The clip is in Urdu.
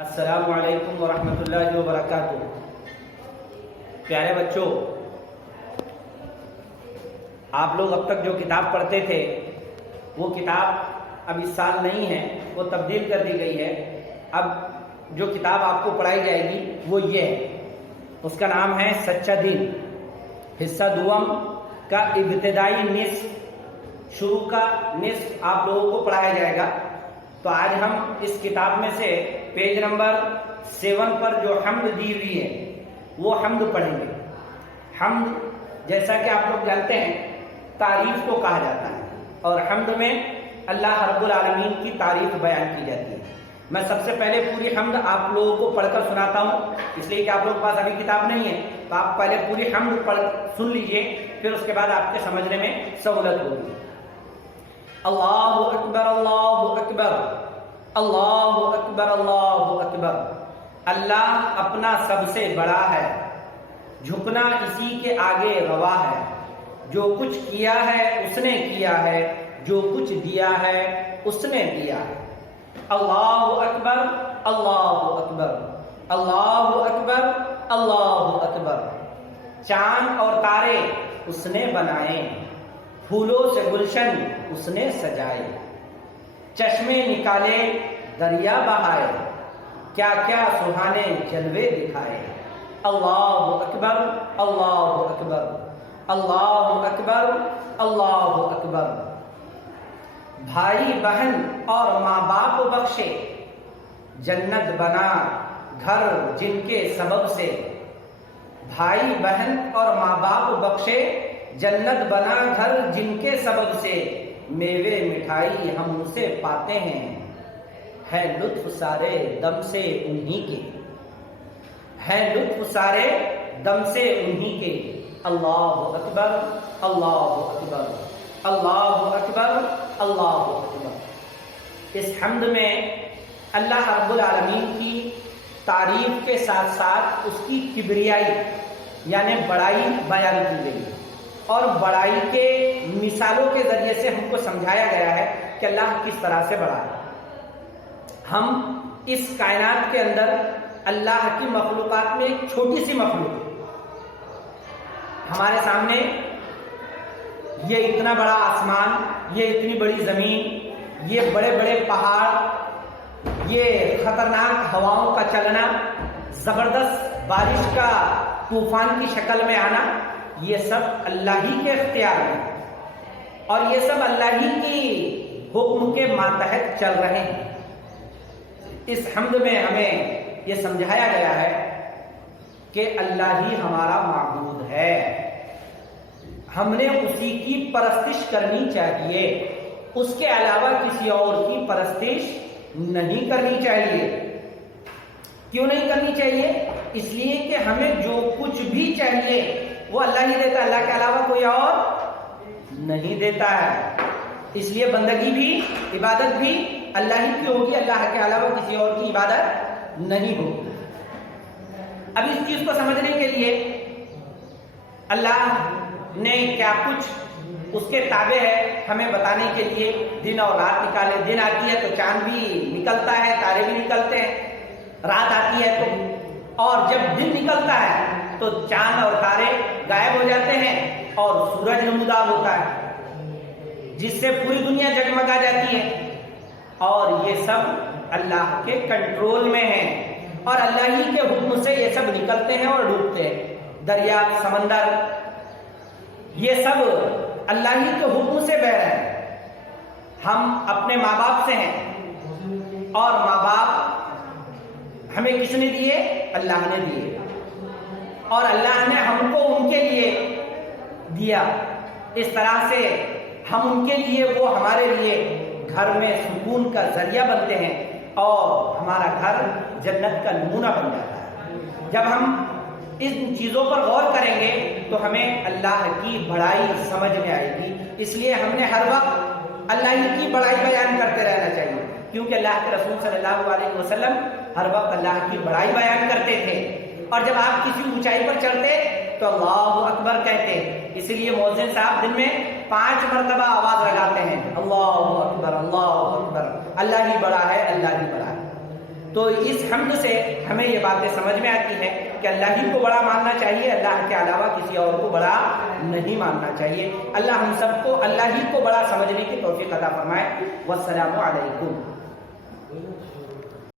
السلام علیکم ورحمۃ اللہ وبرکاتہ۔ پیارے بچوں، آپ لوگ اب تک جو کتاب پڑھتے تھے وہ کتاب اب اس سال نہیں ہے، وہ تبدیل کر دی گئی ہے۔ اب جو کتاب آپ کو پڑھائی جائے گی وہ یہ ہے، اس کا نام ہے سچا دین، حصہ دوم کا ابتدائی نصف، شروع کا نصف آپ لوگوں کو پڑھایا جائے گا۔ تو آج ہم اس کتاب میں سے پیج نمبر 7 پر جو حمد دی ہوئی ہے وہ حمد پڑھیں گے۔ حمد جیسا کہ آپ لوگ جانتے ہیں تعریف کو کہا جاتا ہے، اور حمد میں اللہ رب العالمین کی تعریف بیان کی جاتی ہے۔ میں سب سے پہلے پوری حمد آپ لوگوں کو پڑھ کر سناتا ہوں، اس لیے کہ آپ لوگوں کے پاس ابھی کتاب نہیں ہے، تو آپ پہلے پوری حمد پڑھ سن لیجئے، پھر اس کے بعد آپ کے سمجھنے میں سہولت ہوگی۔ اللہ اکبر اللہ اکبر، اللہ اکبر اللہ اکبر۔ اللہ اپنا سب سے بڑا ہے، جھکنا اسی کے آگے روا ہے۔ جو کچھ کیا ہے اس نے کیا ہے، جو کچھ دیا ہے اس نے دیا ہے۔ اللہ اکبر اللہ اکبر، اللہ اکبر اللہ اکبر۔ چاند اور تارے اس نے بنائے، پھولوں سے گلشن اس نے سجائے، چشمے نکالے دریا بہائے، کیا کیا سہانے جلوے دکھائے۔ اللہ اکبر اللہ اکبر، اللہ اکبر اللہ اکبر۔ بھائی بہن اور ماں باپ بخشے، جنت بنا گھر جن کے سبب سے۔ بھائی بہن اور ماں باپ بخشے، جنت بنا گھر جن کے سبب سے۔ میوے مٹھائی ہم ان سے پاتے ہیں، ہے لطف سارے دم سے انہی کے، ہے لطف سارے دم سے انہی کے۔ اللہ اکبر اللہ اکبر، اللہ اکبر اللہ اکبر۔ اس حمد میں اللہ رب العالمین کی تعریف کے ساتھ ساتھ اس کی کبریائی یعنی بڑائی بیان کی گئی، اور بڑائی کے مثالوں کے ذریعے سے ہم کو سمجھایا گیا ہے کہ اللہ کس طرح سے بڑا ہے۔ ہم اس کائنات کے اندر اللہ کی مخلوقات میں ایک چھوٹی سی مخلوق، ہمارے سامنے یہ اتنا بڑا آسمان، یہ اتنی بڑی زمین، یہ بڑے بڑے پہاڑ، یہ خطرناک ہواؤں کا چلنا، زبردست بارش کا طوفان کی شکل میں آنا، یہ سب اللہ ہی کے اختیار میں، اور یہ سب اللہ ہی کی حکم کے ماتحت چل رہے ہیں۔ اس حمد میں ہمیں یہ سمجھایا گیا ہے کہ اللہ ہی ہمارا معبود ہے، ہم نے اسی کی پرستش کرنی چاہیے، اس کے علاوہ کسی اور کی پرستش نہیں کرنی چاہیے۔ کیوں نہیں کرنی چاہیے؟ اس لیے کہ ہمیں جو کچھ بھی چاہیے وہ اللہ ہی دیتا ہے، اللہ کے علاوہ کوئی اور نہیں دیتا ہے۔ اس لیے بندگی بھی، عبادت بھی اللہ ہی کی ہوگی، اللہ کے علاوہ کسی اور کی عبادت نہیں ہوگی۔ اب اس چیز کو سمجھنے کے لیے اللہ نے کیا کچھ اس کے تابع ہے ہمیں بتانے کے لیے دن اور رات نکالے۔ دن آتی ہے تو چاند بھی نکلتا ہے، تارے بھی نکلتے ہیں، رات آتی ہے تو، اور جب دن نکلتا ہے تو چاند اور تارے غائب ہو جاتے ہیں اور سورج نمودار ہوتا ہے، جس سے پوری دنیا جگمگا جاتی ہے۔ اور یہ سب اللہ کے کنٹرول میں ہیں، اور اللہ ہی کے حکم سے یہ سب نکلتے ہیں اور ڈوبتے ہیں۔ دریا، سمندر، یہ سب اللہ ہی کے حکم سے بہ رہے ہیں۔ ہم اپنے ماں باپ سے ہیں، اور ماں باپ ہمیں کس نے دیے؟ اللہ نے دیے، اور اللہ نے ہم کو ان کے لیے دیا۔ اس طرح سے ہم ان کے لیے، وہ ہمارے لیے گھر میں سکون کا ذریعہ بنتے ہیں، اور ہمارا گھر جنت کا نمونہ بن جاتا ہے۔ جب ہم ان چیزوں پر غور کریں گے تو ہمیں اللہ کی بڑائی سمجھ میں آئے گی۔ اس لیے ہم نے ہر وقت اللہ ہی کی بڑائی بیان کرتے رہنا چاہیے، کیونکہ اللہ کے رسول صلی اللہ علیہ وسلم ہر وقت اللہ کی بڑائی بیان کرتے تھے، اور جب آپ کسی اونچائی پر چڑھتے تو اللہ اکبر کہتے۔ اس لیے مؤذن صاحب دن میں 5 مرتبہ آواز لگاتے ہیں، اللہ اکبر اللہ اکبر، اللہ ہی بڑا ہے، اللہ ہی بڑا ہے۔ تو اس حمد سے ہمیں یہ باتیں سمجھ میں آتی ہے کہ اللہ ہی کو بڑا ماننا چاہیے، اللہ کے علاوہ کسی اور کو بڑا نہیں ماننا چاہیے۔ اللہ ہم سب کو اللہ ہی کو بڑا سمجھنے کی توفیق عطا فرمائے۔ والسلام علیکم۔